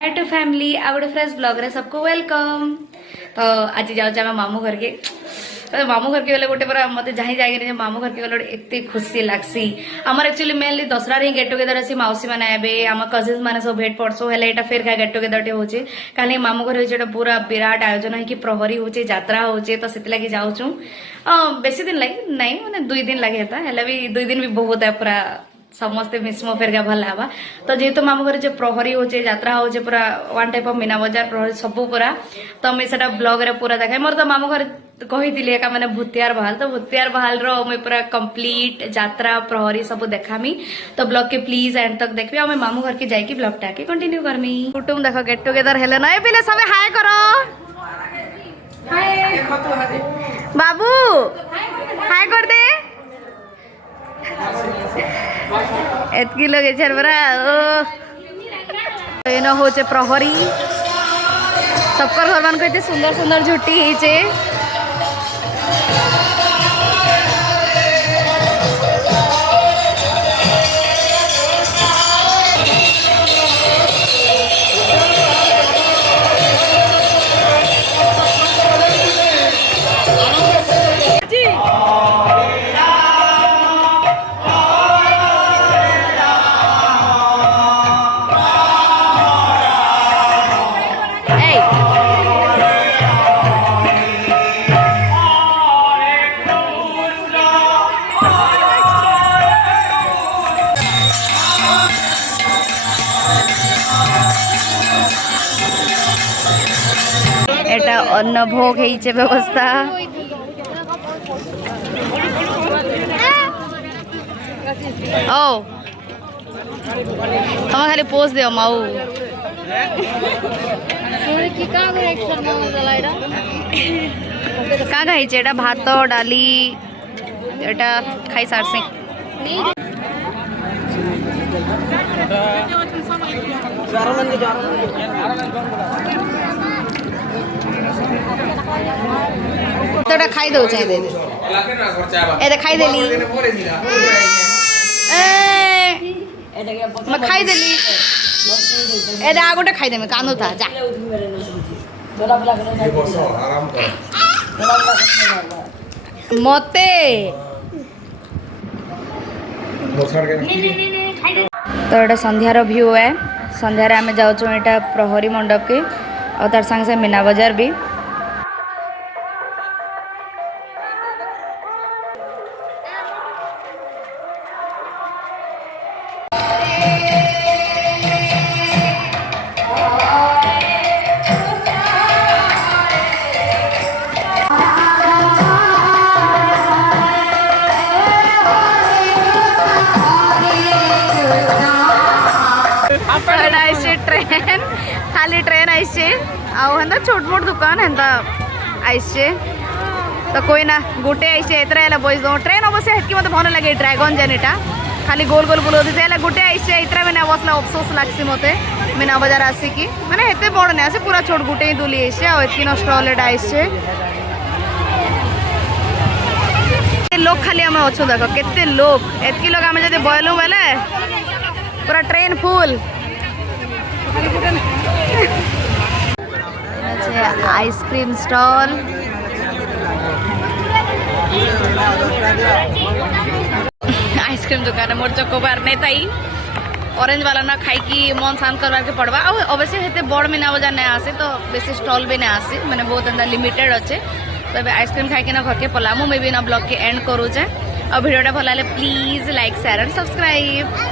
To family आ गोटे fresh blog रे सबको वेलकम। तो आज जाऊँ मामू घर के मामू घर के गले गोटे पूरा मत जहाँ जाए मामू घर के गले एत खुशी लगसी। आमर एक्चुअली मेनली दसरा रे गेट टुगेदर अच्छी मौसी मैंने आए आम कजिन्स मैंने सब भेट पड़सो है फिर क्या गेट टुगेदर टे होचे कहीं मामू घर हो पूरा विराट आयोजन है कि प्रहरी होचे यात्रा होचे तो से लगे जाऊँ बेसी दिन लगे नहीं मैंने 2 दिन लगे है भी 2 दिन भी बहुत है पूरा समस्ते मिसमो फेरगा भल हवा। तो जेहेतु मामू घर जो प्रहरी होचे यात्रा होचे पूरा वन टाइप ऑफ मीना बजार प्रहरी सब पूरा तो मुझे सेटा ब्लॉग रे पूरा देखाई मोर तो मामू घर कही एका मैंने भूतियार बहाल तो भूतियार बहाल रो मुझे पूरा कंप्लीट यात्रा प्रहरी सब देखामी। तो ब्लॉग के प्लीज एंड तक देखबी आ मामू घर के जाइए ब्लॉग टाके कंटिन्यू करमी। कुटुम देखो गेट टुगेदर हेले ना पिले सब हाय करो हाय बाबू हाय कर दे एतकी लोग बरा एनो होचे प्रहरी सबकर घर मान को सुंदर सुंदर झुटी होचे एटा अन्न भोग है व्यवस्था ओ हम खाली पोस्ट दे माऊ क्या खाई भात डाली एटा खाई सारसी तो खाई दो चाहे दे दे खाई देली मैं खाई देली ए आ गोटे खाई दे मैं कांदो था जा मते तो ये संध्यार व्यू है संध्यारे आम जाऊँ यहाँ प्रहरी मंडप के और तार संगे से मीना बजार भी ट्रेन खाली ट्रेन आईसे आउ छोट मोट दुकान हेन्ता आईसे तो कोई ना गोटे आईसे एतरा बैस दो ट्रेन अवश्य हेतकी मत भल लगे ड्रैगन जेनिटा खाली गोल गोल बुलाऊे गोटे आईसे इतरा मैंने बसला अफसोस लगसी मत मीना बजार आसिकी मैंने हेते बड़ नहीं आसे पूरा छोट गोटे ही दुली आईसे आतकी नष्ट हलेटा आईसे लोग खाली आम अच्छु देख केते लोग एतकी लोग आम जब बयलु बेले पूरा train full ice cream stall ice cream दुकान मोर चकोबार नहीं थी ऑरेंज वाला ना खाई कि मन शांत करवा के पड़वा अवश्य हेते बड़ मीना बजार नहीं आसे तो बेसी स्टॉल भी नहीं आसे मैंने बहुत अंदर लिमिटेड अच्छे तो आइसक्रीम खाई ना घर के पलामु मैं भी ना ब्लॉग के एंड करूचे और वीडियोटा भल लगे please like share and subscribe.